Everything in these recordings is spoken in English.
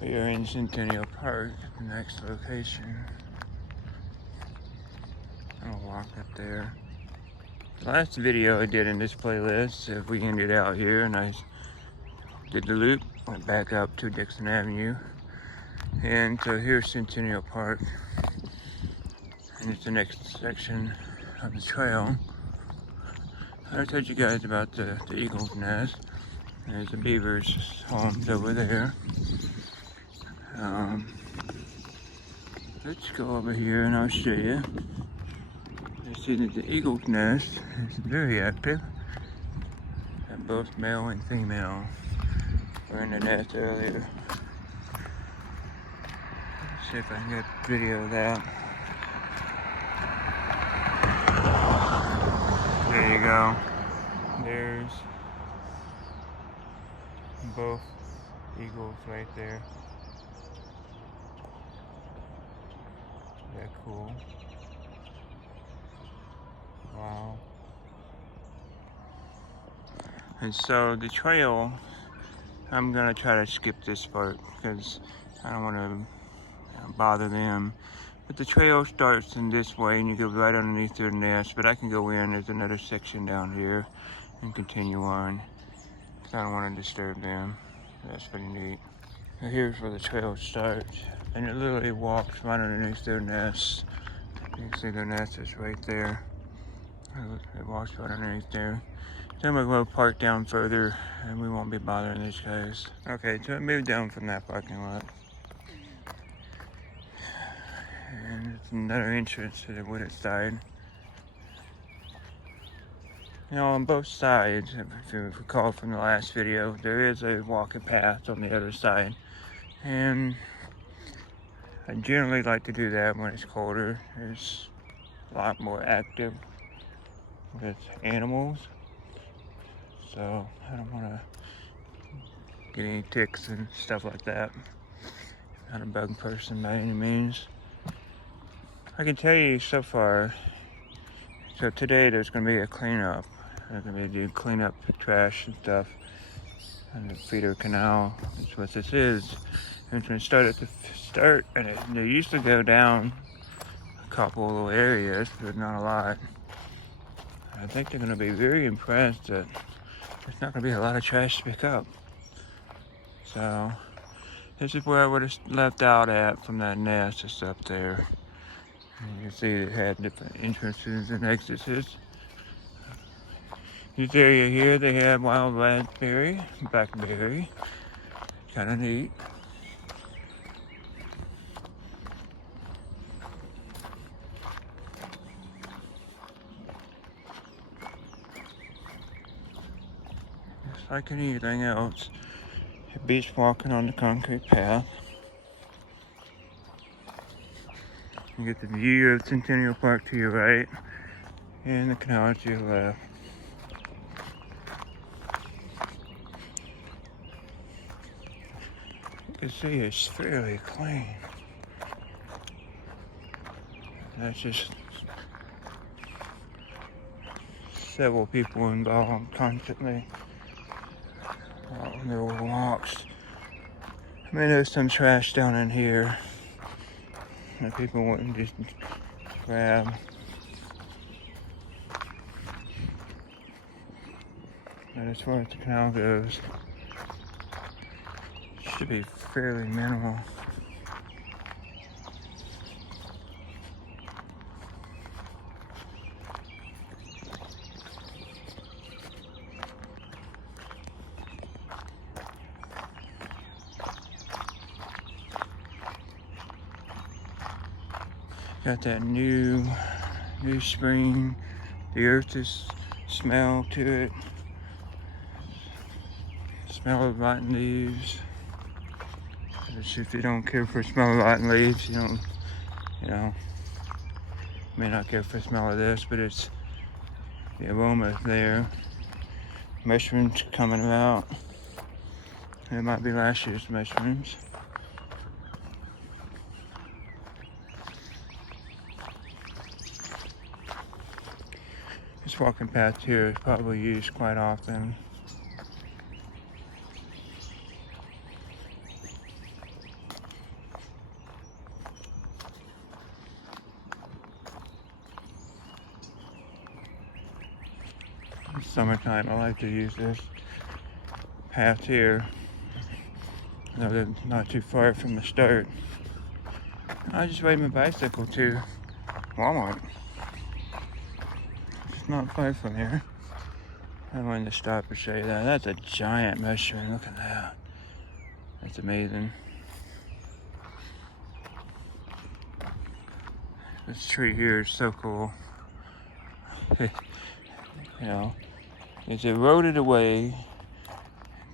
We are in Centennial Park, the next location. I'll walk up there. The last video I did in this playlist, we ended out here and I did the loop, went back up to Dixon Avenue. And so here's Centennial Park. And it's the next section of the trail. I told you guys about the eagle's nest. There's the beaver's homes over there. Let's go over here and I'll show you. You see that the eagle's nest is very active. And both male and female were in the nest earlier. Let's see if I can get a video of that. There you go. There's both eagles right there. Isn't that cool? Wow. And so the trail, I'm gonna try to skip this part because I don't want to bother them. But the trail starts in this way and you go right underneath their nest, but I can go in, there's another section down here and continue on. I don't want to disturb them. That's pretty neat. Now here's where the trail starts and it literally walks right underneath their nest. You can see their nest is right there. It walks right underneath there. So I'm gonna go park down further and we won't be bothering these guys. Okay, so I moved down from that parking lot. And it's another entrance to the wooded side. You know, on both sides, if you recall from the last video, there is a walking path on the other side. And I generally like to do that when it's colder. It's a lot more active with animals. So I don't want to get any ticks and stuff like that. Not a bug person by any means. I can tell you so far, so today there's going to be a cleanup. They're going to be doing cleanup trash and stuff on the feeder canal. That's what this is. And it's going to start at the start, and they used to go down a couple of little areas, but not a lot. I think they're going to be very impressed that there's not going to be a lot of trash to pick up. So this is where I would have left out at from that nest just up there. And you can see it had different entrances and exits. This area here, they have wild raspberry, blackberry. Kind of neat. Just like anything else, it beats walking on the concrete path. You get the view of Centennial Park to your right and the canal to your left. You can see it's fairly clean. That's just several people involved constantly on their walks. I mean, there's some trash down in here that people wouldn't just grab. But as far as the canal goes, it should be fairly minimal. Got that new spring. The earth is smell to it. Smell of rotten leaves. If you don't care for smell of rotten leaves, you may not care for the smell of this, but it's the aroma is there. Mushrooms coming out. It might be last year's mushrooms. This walking path here is probably used quite often. summertime, I like to use this path here. I live not too far from the start. I just ride my bicycle to Walmart. It's not far from here. I wanted to stop and show you that. That's a giant mushroom. Look at that. That's amazing. This tree here is so cool. You know, it's eroded away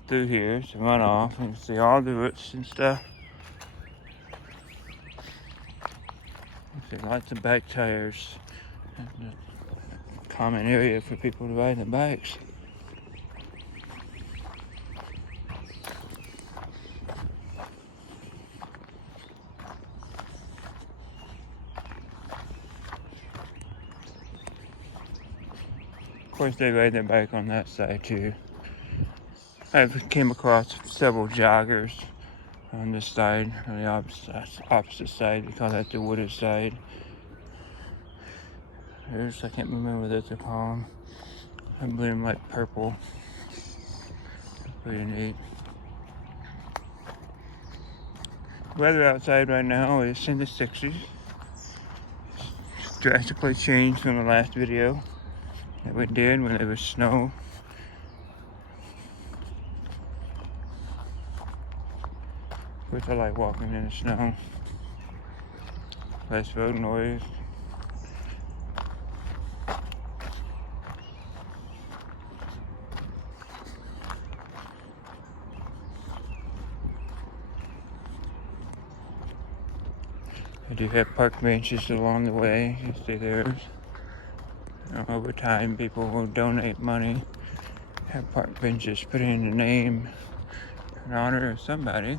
through here to run off. You can see all the roots and stuff. You see lots of bike tires. Common area for people to ride their bikes. Of course, they ride their bike on that side too. I've came across several joggers on this side, on the opposite side. We call that the wooded side. I can't remember what they're called. I believe them like purple. Pretty neat. Weather outside right now is in the 60s. It's drastically changed from the last video that we did when there was snow. Of course, I like walking in the snow. Less road noise. I do have park benches along the way. You see there's, over time people will donate money, have park benches put in the name in honor of somebody.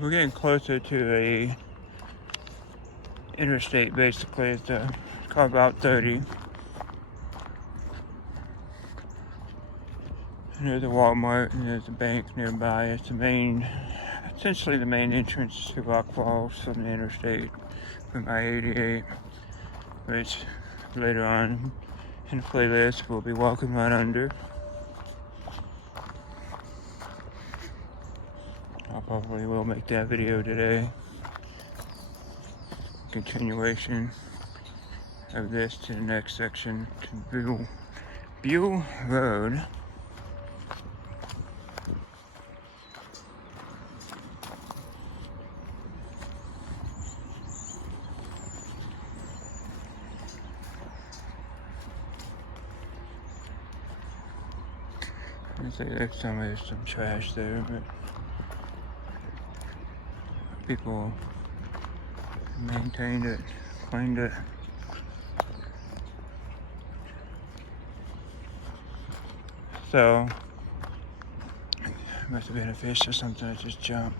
We're getting closer to a interstate, basically. It's called Route 30. And there's a Walmart and there's a bank nearby. It's essentially the main entrance to Rock Falls from the interstate, from I-88, which later on in the playlist we'll be walking right under. I probably will make that video today. Continuation of this to the next section to Buell Road. Looks like there's some trash there, but people maintained it, cleaned it. So, it must have been a fish or something that just jumped.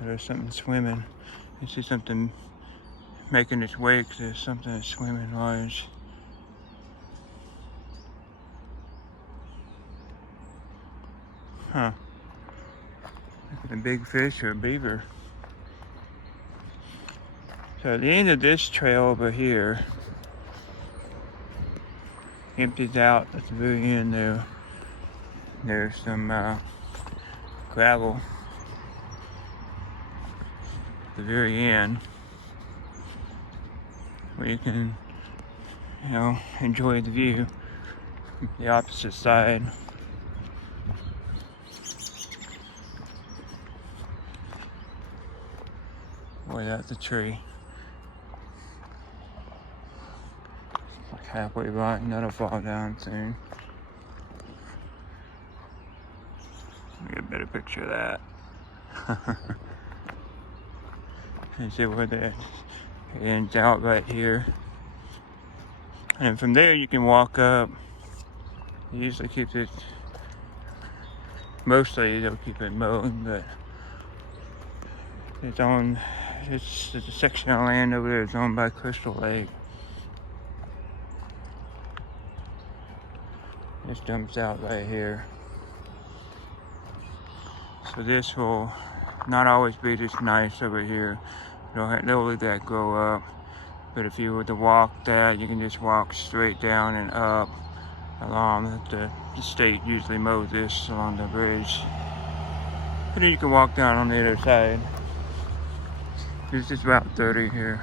There's something swimming. You see something making its wake. There's something that's swimming large. Huh. A big fish or a beaver. So at the end of this trail over here empties out at the very end there. There's some gravel at the very end where you can, enjoy the view. The opposite side. Boy, that's a tree. It's like halfway rotten, that'll fall down soon. Let me get a better picture of that. You see where that ends out right here. And then from there you can walk up. They usually keep it, mostly they'll keep it mowed, but it's a section of land over there that's owned by Crystal Lake. This dumps out right here. So this will not always be this nice over here. They'll let that grow up. But if you were to walk that, you can just walk straight down and up along. The state usually mows this along the bridge. And then you can walk down on the other side. This is Route 30 here.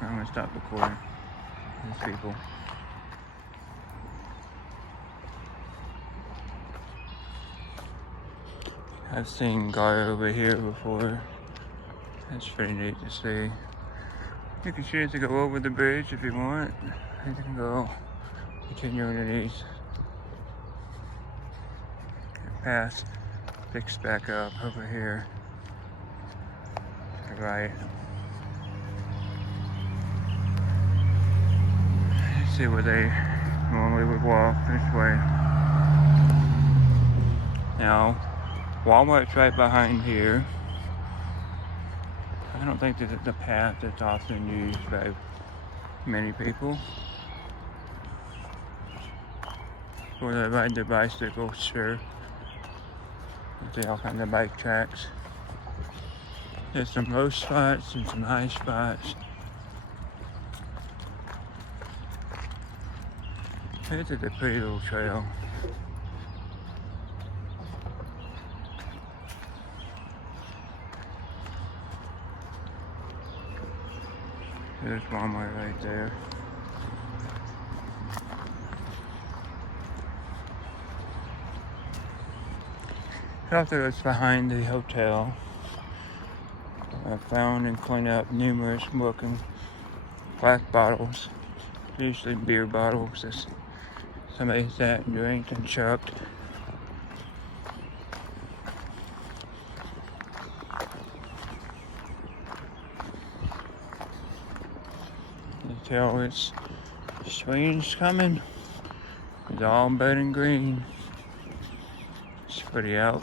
I'm gonna stop recording these people. I've seen Gar over here before. That's pretty neat to see. You can choose to go over the bridge if you want. You can go continue underneath. The path picks back up over here. To the right. Let's see where they normally would walk this way. Now, Walmart's right behind here. I don't think that the path that's often used by many people. Or they ride their bicycles, sure. There's all kinds of bike tracks. There's some low spots and some high spots. This is a pretty little trail. There's Walmart right there. After it's behind the hotel. I found and cleaned up numerous broken glass bottles, usually beer bottles that somebody sat and drank and chucked. You tell it's spring's coming. It's all bud and green. It's pretty out.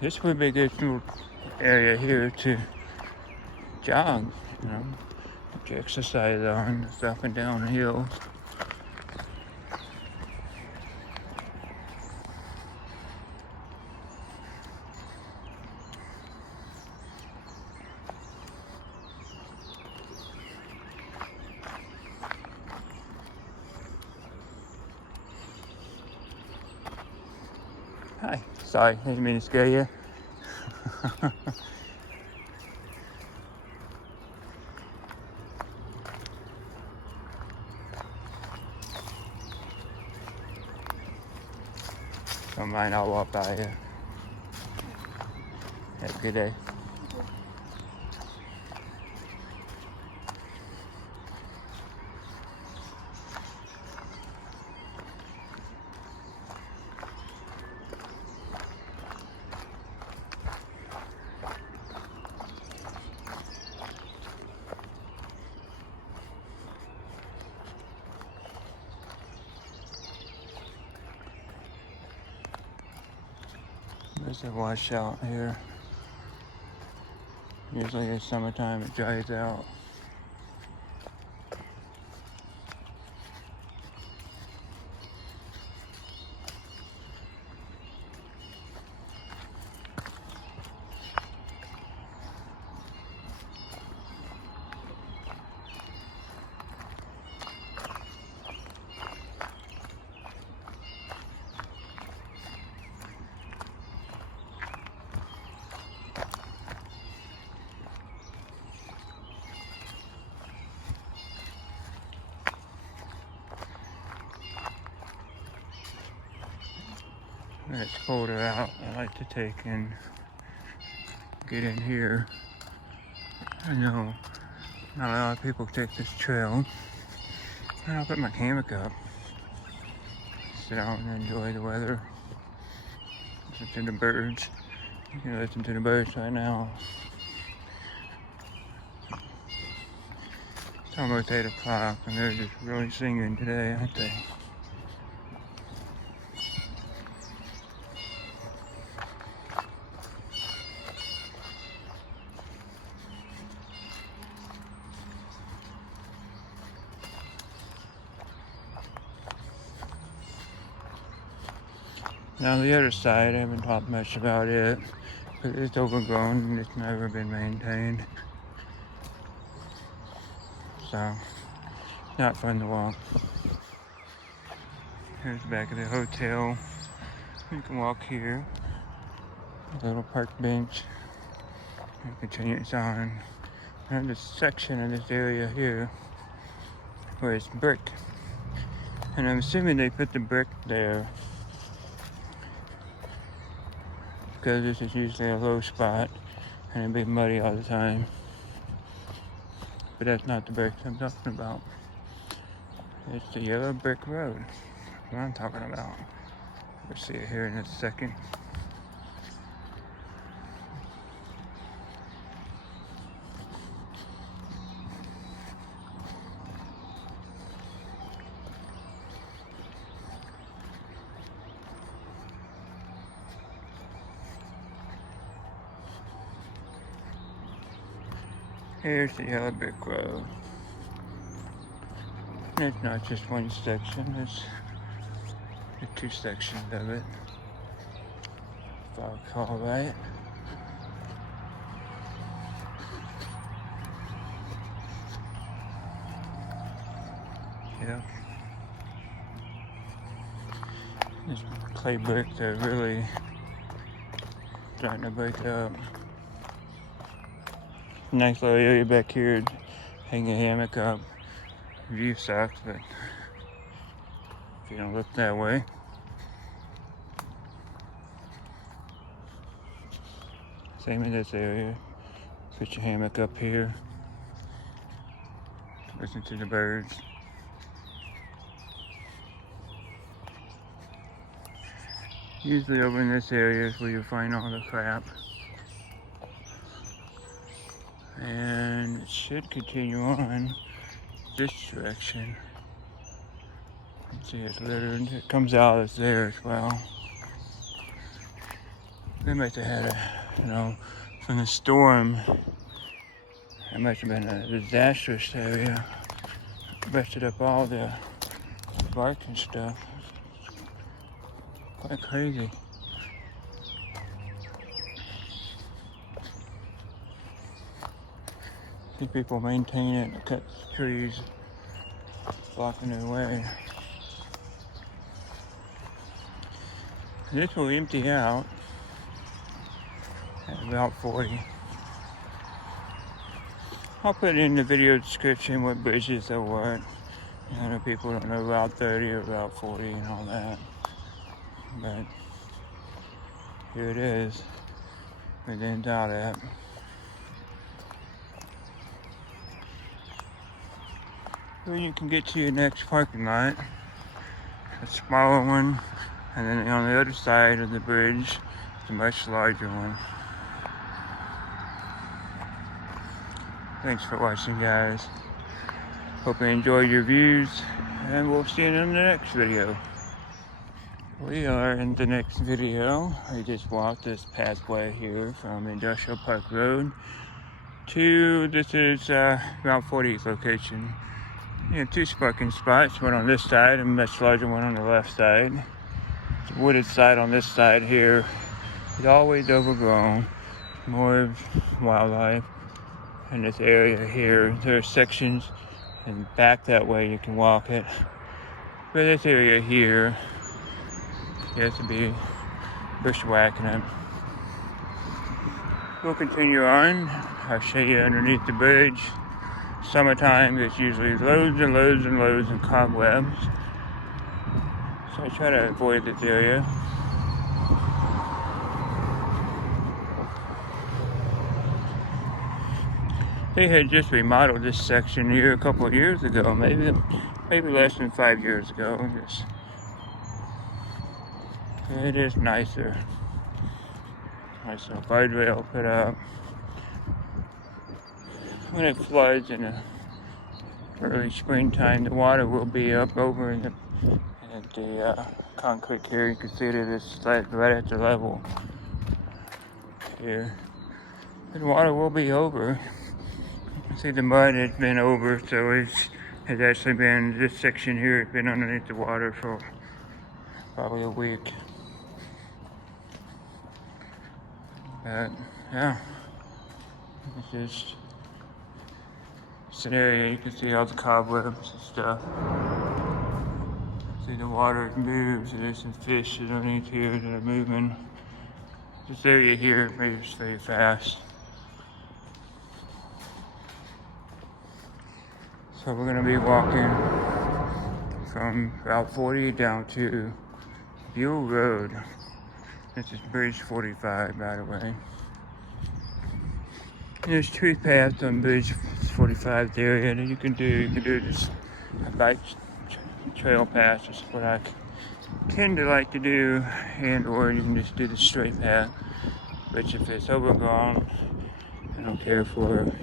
This would be a good little area here to jog, you know, to exercise on. It's up and down the hill. Hi, sorry, didn't mean to scare you. Don't mind, I'll walk by you. Have a good day. There's a washout here. Usually in summertime it dries out. When it's colder out, I like to take and get in here. I know not a lot of people take this trail. And I'll put my hammock up, sit out and enjoy the weather, listen to the birds. You can listen to the birds right now. almost 8 o'clock, and they're just really singing today, aren't they? Now the other side, I haven't talked much about it, but it's overgrown and it's never been maintained. So, not fun to walk. Here's the back of the hotel. You can walk here. A little park bench. You can change on. And this section of this area here where it's brick. And I'm assuming they put the brick there because this is usually a low spot and it'd be muddy all the time. But that's not the bricks I'm talking about. It's the yellow brick road. That's what I'm talking about. We'll see it here in a second. Here's the yellow brick road. And it's not just one section, it's the 2 sections of it, if I recall right. Yeah. This clay brick, they're really trying to break it up. Nice little area back here, hang a hammock up. View sucks, but if you don't look that way. Same in this area. Put your hammock up here. Listen to the birds. Usually over in this area is where you find all the crap. And it should continue on this direction. You can see it's littered. It comes out as there as well. They must have had a, from the storm, it must have been a disastrous area. Busted up all the bark and stuff. Quite crazy. See people maintain it and cut trees, blocking their way. This will empty out at about 40. I'll put in the video description what bridges there were. I know people don't know Route 30 or Route 40 and all that. But here it is. We didn't doubt it. Well, you can get to your next parking lot, a smaller one, and then on the other side of the bridge, the much larger one. Thanks for watching, guys. Hope you enjoyed your views, and we'll see you in the next video. We are in the next video. I just walked this pathway here from Industrial Park Road to this is Route 40's location. You have 2 parking spots, one on this side and a much larger one on the left side. The wooded side on this side here is always overgrown, more wildlife. In this area here, there are sections, and back that way you can walk it. But this area here, you have to be bushwhacking it. We'll continue on. I'll show you underneath the bridge. Summertime, there's usually loads and loads and loads of cobwebs. So I try to avoid this area. They had just remodeled this section here a couple of years ago, maybe less than 5 years ago. It is nicer. Nice little guardrail put up. When it floods in the early springtime, the water will be up over in the concrete here. You can see that it's like right at the level here. The water will be over. You can see the mud has been over, so has actually been, this section here has been underneath the water for probably a week. But yeah, it's an area you can see all the cobwebs and stuff. See the water moves, and there's some fish underneath here that are moving. This area here moves very fast. So we're gonna be walking from Route 40 down to Buell Road. This is Bridge 45, by the way. There's two paths on Bridge 45 area that you can do. You can do this bike trail path, which is what I tend to like to do, and or you can just do the straight path, which if it's overgrown, I don't care for it.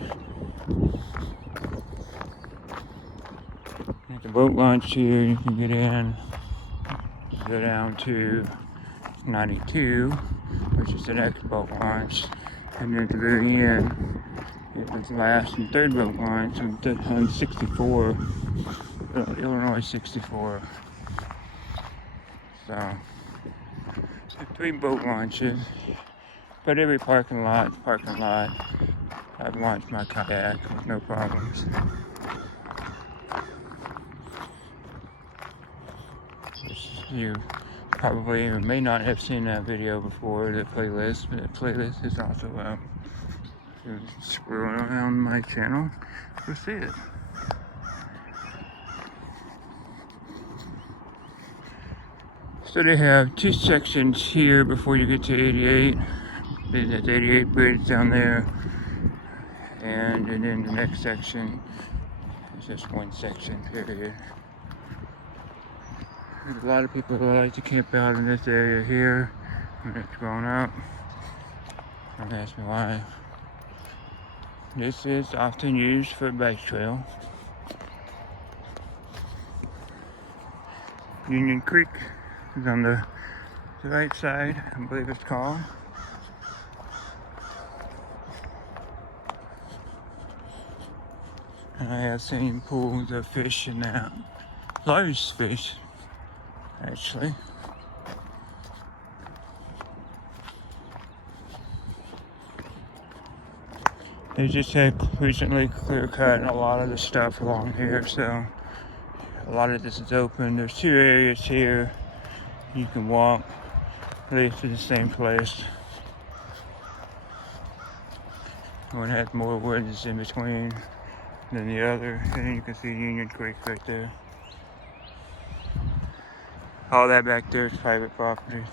At the boat launch here, you can get in, go down to 92, which is the next boat launch, and then at the very end, it was the last and third boat launch on 64, Illinois 64. So, 3 boat launches, but every parking lot, I've launched my kayak with no problems. You probably may not have seen that video before, the playlist, but the playlist is also up. So scroll around my channel, you'll see it. So they have 2 sections here before you get to 88. There's 88 bridge down there, and then the next section is just 1 section, period. There's a lot of people who like to camp out in this area here when it's grown up. Don't ask me why. This is often used for a bike trail. Union Creek is on the right side, I believe it's called. And I have seen pools of fish in that. Large fish, actually. They just had recently clear cut a lot of the stuff along here, so a lot of this is open. There's 2 areas here you can walk, lead to the same place. One has more woods in between than the other, and you can see Union Creek right there. All that back there is private property,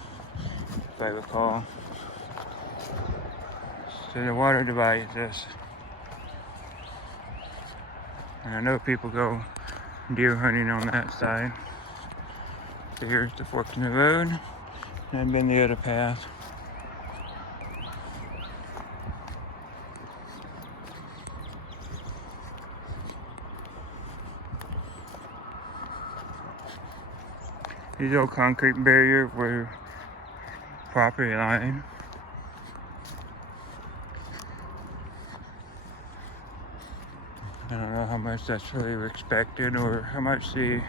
if I recall. So the water divides this. And I know people go deer hunting on that side. So here's the fork in the road, and I've been the other path. These old concrete barriers were property line. I don't know how much that's really respected or how much the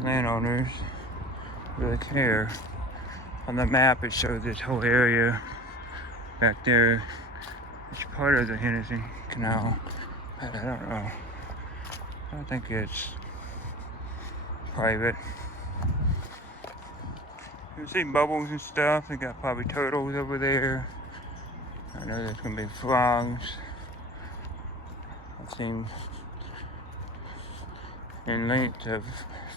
landowners really care. On the map it shows this whole area back there. It's part of the Hennepin canal. I don't know. I don't think it's private. You see bubbles and stuff. They got probably turtles over there. I know there's gonna be frogs. I've seen in length of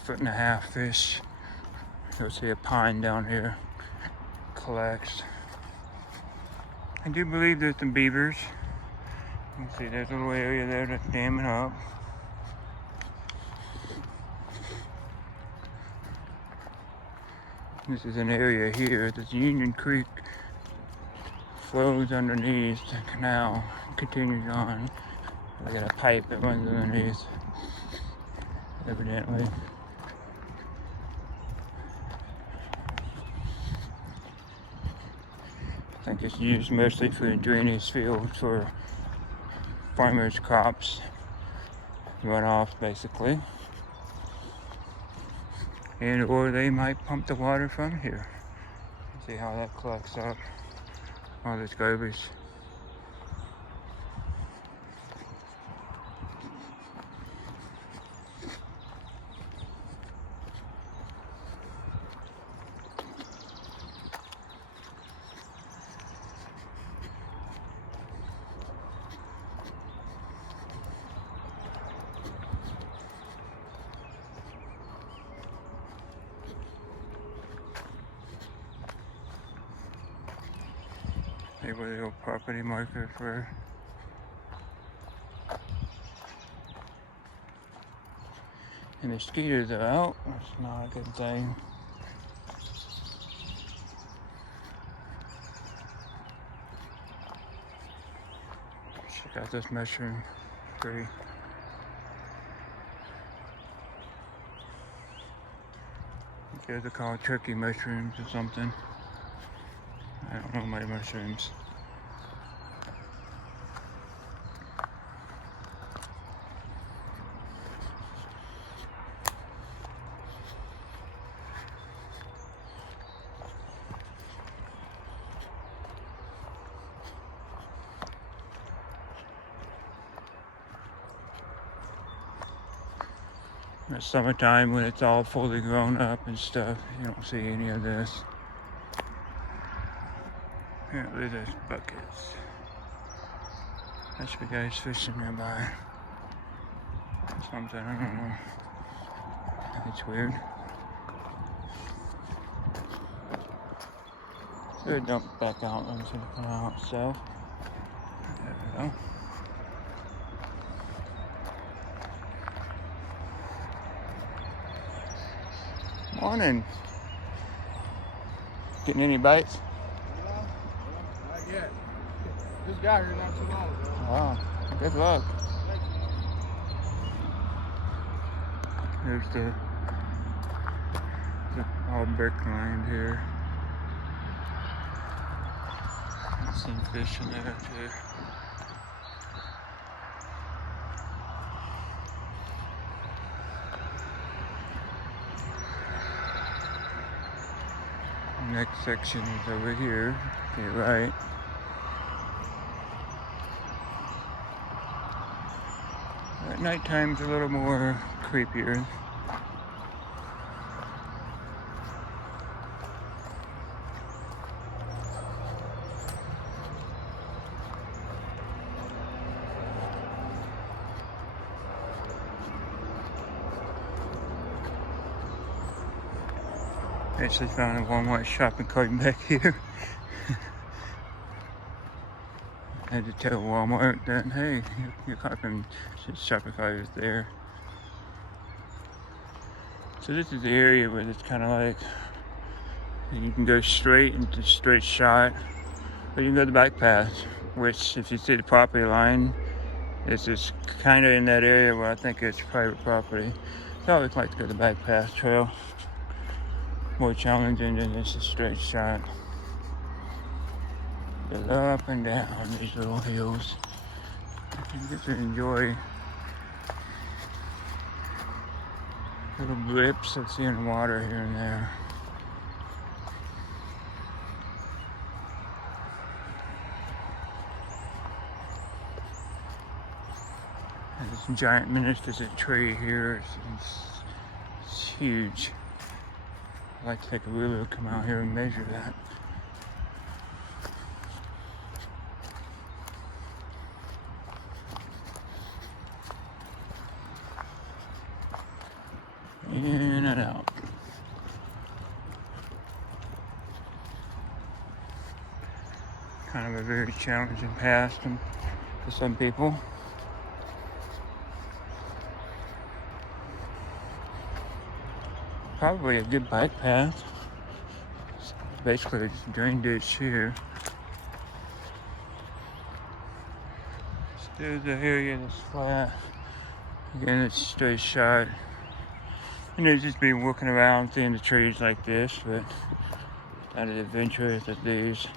1.5 foot fish. You'll see a pine down here collects. I do believe there's some beavers. You can see there's a little area there that's damming up. This is an area here. This Union Creek flows underneath the canal, continues on. I got a pipe that runs underneath. evidently. I think it's used mostly for drainage fields for farmers' crops, runoff basically. And or they might pump the water from here. See how that collects up all this garbage. Maybe a little property marker for and the mosquitoes are out. That's not a good thing. Check out this mushroom tree. These are called turkey mushrooms or something. I don't know my mushrooms. In the summertime when it's all fully grown up and stuff, you don't see any of this. Apparently there's buckets. That's for guys fishing nearby. Something, I don't know. I think it's weird. So they dump back out into the canal itself. There we go. Morning. Getting any bites? Not yet. Just got here not too long ago. Wow. Good luck. There's the all brick lined here. I've seen fish in there too. Next section is over here, to your right. At night time's a little more creepier. Actually found a Walmart shopping cart back here. I had to tell Walmart that, hey, your shopping cart is there. So this is the area where it's kind of like, you can go straight into straight shot, or you can go the bike path, which if you see the property line, it's just kind of in that area where I think it's private property. So I always like to go the bike path trail. More challenging than just a straight shot. Go up and down these little hills. You get to enjoy little blips of seeing water here and there. And this giant miniature tree here it's huge. I'd like to take a ruler, come out here and measure that. In and out. Kind of a very challenging path for some people. Probably a good bike path. It's basically a drain ditch here. There's the area that's flat. Again, it's straight shot. You know, just be walking around seeing the trees like this, but not as adventurous as these.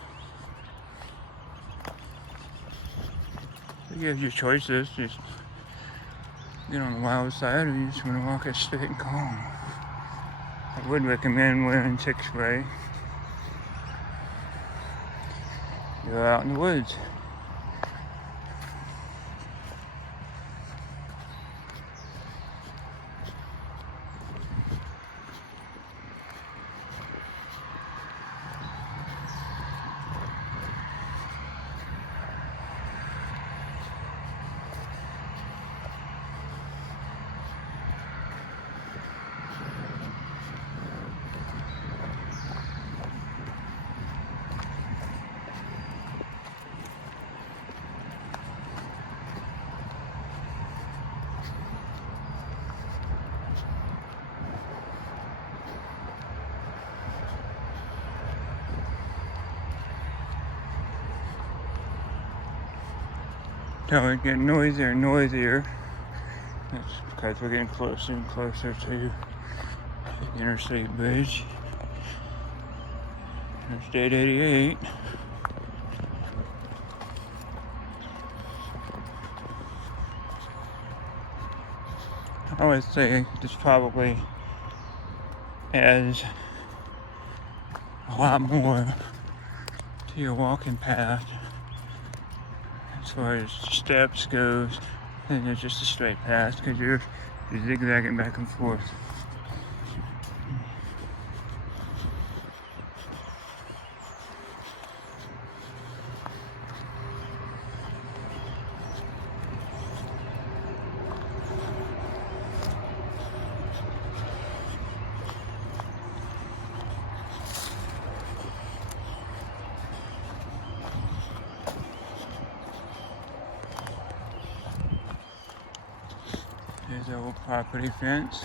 So you have your choices. Just get on the wild side, or you just want to walk it straight and calm. I would recommend wearing tick spray. You're out in the woods. Now it's getting noisier and noisier. That's because we're getting closer and closer to the interstate bridge. Interstate 88. I always say this probably adds a lot more to your walking path as far as steps goes than it's just a straight path, because you're zigzagging back and forth. There's the old property fence.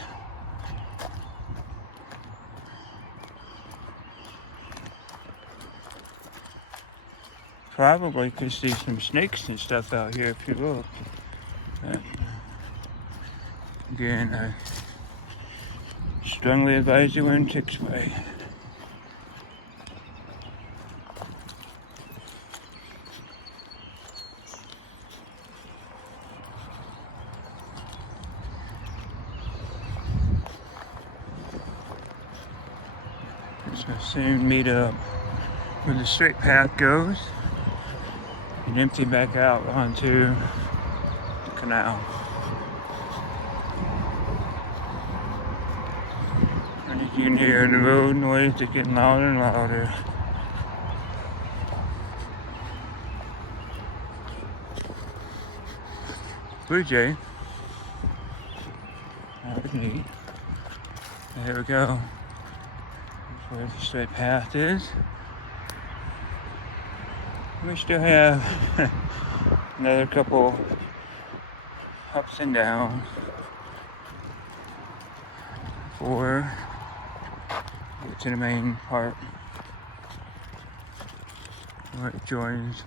Probably could see some snakes and stuff out here if you look. But again, I strongly advise you wear tick spray. So soon meet up where the straight path goes and empty back out onto the canal. And you can hear the road noise is getting louder and louder. Blue jay. That was neat. There we go. Where the straight path is. We still have another couple ups and downs before we get to the main part where it joins.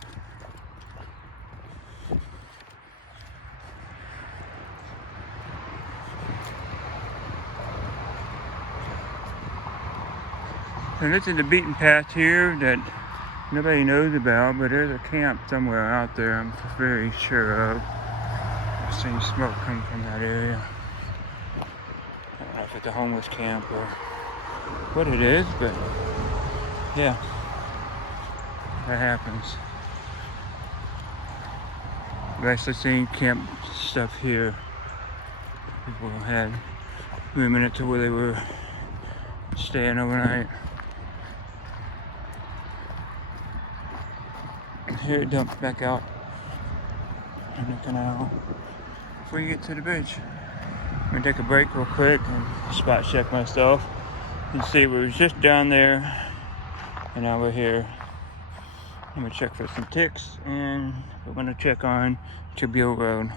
And this is the beaten path here that nobody knows about, but there's a camp somewhere out there I'm very sure of. I've seen smoke come from that area. I don't know if it's a homeless camp or what it is, but yeah, that happens. I've actually seen camp stuff here. People had room to where they were staying overnight. Here it dumps back out in the canal before you get to the bridge. I'm gonna take a break real quick and spot check myself and see we was just down there and now we're here. I'm gonna check for some ticks and we're gonna check on Tribune Road.